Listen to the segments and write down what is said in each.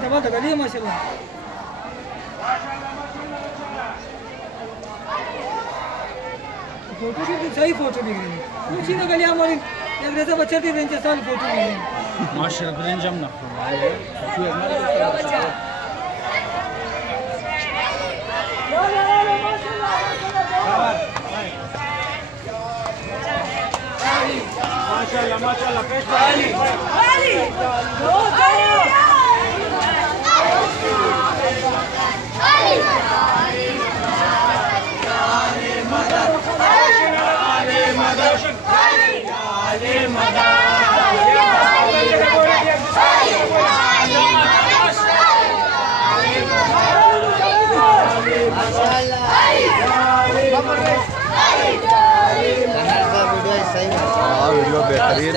तमाम तगड़ी माशाल्लाह। फोटो की सही फोटो दिख रही है। पूछी ना गली हमारी एक जैसा बच्चा थी रेंज साल फोटो दिख रही है माशाल्लाह। रेंज हम ना माशाल्लाह माशाल्लाह पेश वाली वाली वीडियो बेहतरीन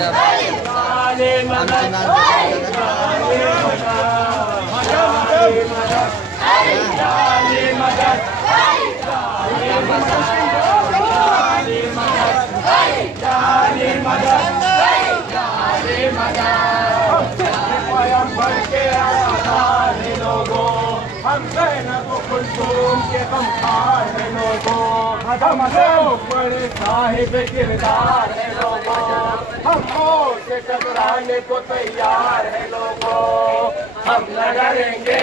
हम कुलसूम के हम खार है लोगों, हम लोग बड़े साहिब किरदार है लोगों, हम से टकराने को तैयार है लोगों, हम न डरेंगे